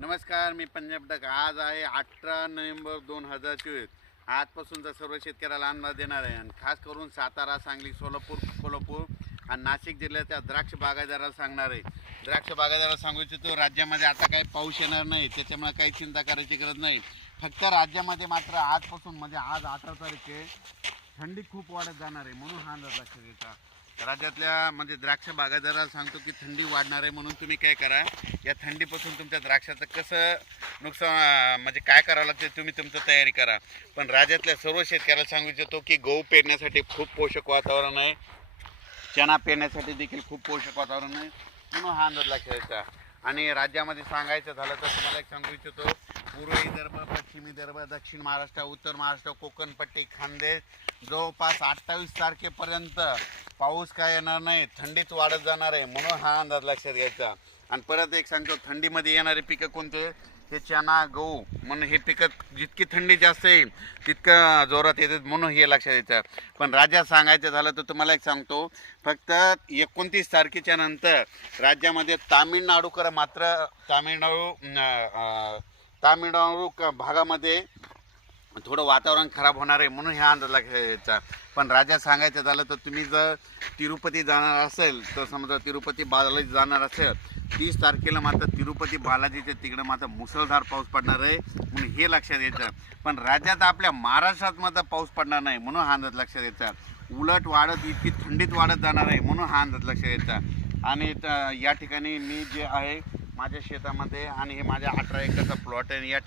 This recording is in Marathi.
नमस्कार मी पंजाब डक आज आहे अठरा नोव्हेंबर दोन हजार चोवीस. आजपासूनचा सर्व शेतकऱ्याला अंदाज देणार आहे. आणि खास करून सातारा सांगली सोलापूर कोल्हापूर आणि नाशिक जिल्ह्याच्या द्राक्ष बागायदाराला सांगणार आहे. द्राक्ष बागायदाराला सांगू इच्छितो राज्यामध्ये आता काही पाऊस येणार नाही. त्याच्यामुळे काही चिंता करायची गरज नाही. फक्त राज्यामध्ये मात्र आजपासून म्हणजे आज अठरा तारीख आहे. थंडी खूप वाढत जाणार आहे म्हणून हा अंदाज लक्षात घ्यायचा राज्यातल्या म्हणजे द्राक्ष बागायतदाराला सांगतो की थंडी वाढणार आहे म्हणून तुम्ही काय करा या थंडीपासून तुमच्या द्राक्षाचं कसं नुकसान म्हणजे काय करावं लागते तुम्ही तुमचं तयारी करा. पण राज्यातल्या सर्व शेतकऱ्याला सांगू इच्छितो की गहू पेरण्यासाठी खूप पोषक वातावरण आहे. चणा पेरण्यासाठी देखील खूप पोषक वातावरण आहे. म्हणून हा अंदाज लक्षात घ्यायचा आणि राज्यामध्ये सांगायचं झालं तर तुम्हाला एक सांगू इच्छितो पूर्व विदर्भ पश्चिम विदर्भ दक्षिण महाराष्ट्र उत्तर महाराष्ट्र कोकणपट्टी खानदेश. जवळपास अठ्ठावीस तारखेपर्यंत पाऊस काय येणार नाही थंडीच वाढत जाणार आहे म्हणून हा अंदाज लक्षात घ्यायचा. आणि परत एक सांगतो थंडीमध्ये येणारे पिकं कोणते हे चणा गहू म्हणून हे पिकं जितकी थंडी जास्त येईल तितकं जोरात येतात म्हणून हे लक्षात येतं. पण राज्यात सांगायचं झालं तर तुम्हाला एक सांगतो फक्त एकोणतीस तारखेच्या नंतर राज्यामध्ये तामिळनाडूकर मात्र तामिळनाडू तामिळनाडू भागामध्ये थोडं वातावरण खराब होणार आहे म्हणून ह्या अंदाज घ्यायचा पण राजा सांगायचं झालं तर तुम्ही जर तिरुपती जाणार असेल तर समजा तिरुपती बालाजी जाणार असेल तीस तारखेला मात्र तिरुपती बालाजीच्या तिकडं मात्र मुसळधार पाऊस पडणार आहे म्हणून हे लक्षात यायचं. पण राज्यात आपल्या महाराष्ट्रात मात्र पाऊस पडणार नाही म्हणून हा अंदाज लक्षात यायचा. उलट वाढत इतकी थंडीत वाढत जाणार आहे म्हणून हा अंदाज लक्षात यायचा. आणि या ठिकाणी मी जे आहे माझ्या शेतामध्ये आणि हे माझ्या अठरा एकरचा प्लॉट आहे या